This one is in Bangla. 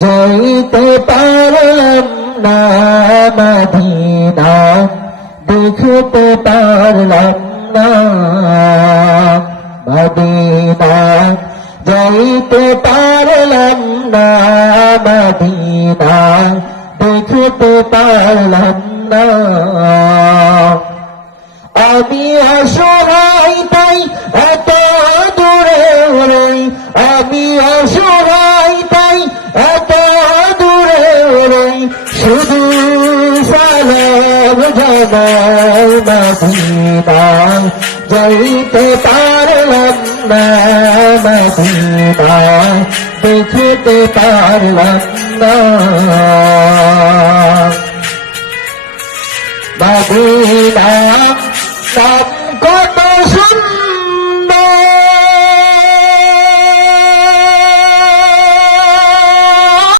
যাইতে পারলাম না মদিনা, দেখতে পারলাম না মদিনা, যাইতে পারলাম না মদিনা, দেখতে পারলাম না। আমি অসহায় তাই এত দূরে রই, আমি অসহায় তাই এত দূরে রই, শুধু সালাম জানাই মদিনায়, যাইতে পারলাম না মদিনায়, দেখতে পারলাম না মদিনা।